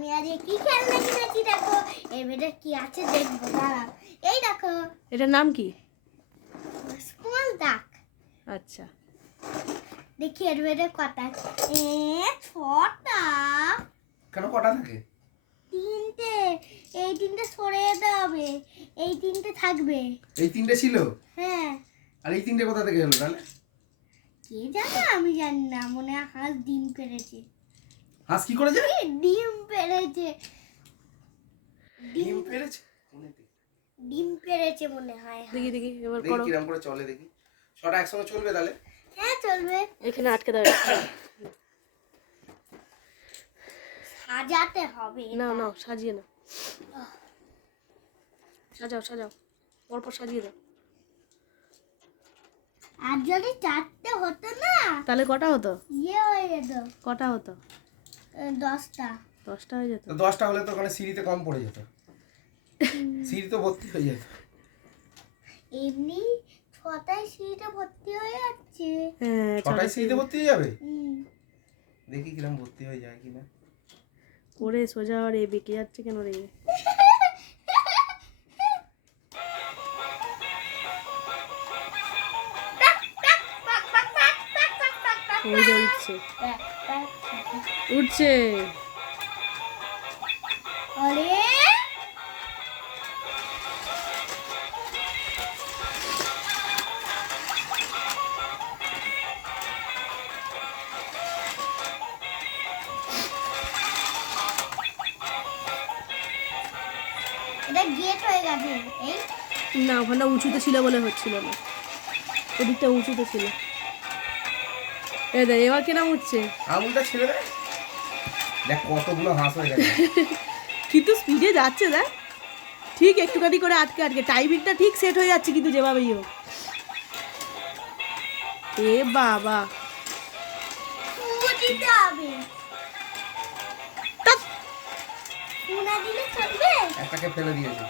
আমি আজ কি খেলনা কিনেছি দেখো। এর ভেতরে কি আছে দেখবো, দাঁড়াও। এই দেখো, এটার নাম কি? স্মল ডাক। আচ্ছা, দেখি এর ভেতরে কটা আছে। ছটা। কেন কটা থাকে? তিনটে। এই তিনটে সরে যেতে হবে, এই তিনটে থাকবে। এই তিনটে ছিল, হ্যাঁ। আর এই তিনটে কোথা থেকে এলো তাহলে? কে জানে, আমি জানি না। মনে হয় হাঁস ডিম পেড়েছে। হাঁস কি করেছে? ডিম পেড়েছে। ডিম পেড়েছে? ডিম পেড়েছে মনে হয়। দেখি দেখি এবার দেখি করো। কিরম করে চলে দেখি। ছটা একসঙ্গে চলবে তাহলে? হ্যাঁ চলবে। এখানে আটকে দাও। সাজাতে হবে। না না, সাজিয়ে না, সাজাও সাজাও, পরপর সাজিয়ে দাও। আর যদি চারটে হতো না তাহলে কটা হতো? ইয়ে হয়ে যেত। কটা হতো? 10টা। 10টা হয়ে যেত। তো 10টা হলে তো ওখানে সিঁড়িতে কম পড়ে যেত, সিঁড়ি তো ভর্তি হয়ে যেত। এমনি 6টায় সিঁড়িটা ভর্তি হয়ে যাচ্ছে। হ্যাঁ, 6টায় সিঁড়িতে ভর্তি হয়ে যাবে। হুম। দেখি কিরম ভর্তি হয়ে যায় কিনা। ওরে সোজা রে, বেঁকে যাচ্ছে কেন রে? ওই যে উঠছে, উঠছে। আরে এটা গেট হয়ে গেছে। এই না, ওখানটা উঁচুতে ছিল বলে হচ্ছিল না, ওদিকটা উঁচুতে ছিল। এই দেখ এবার কিরম উঠছে। আঙুলটা ছেড়ে দেয়, দেখ কতগুলো হাঁস হয়ে গেছে। কিন্তু স্পিডে যাচ্ছে, দেখ ঠিক একটুখানি করে আটকে আটকে টাইমিংটা ঠিক সেট হয়ে যাচ্ছে, কিন্তু যেভাবেই হোক। এ বাবা, ফুঁ দিতে হবে। তা ফুঁ না দিলে চলবে। একটাকে ফেলে দিয়েছে।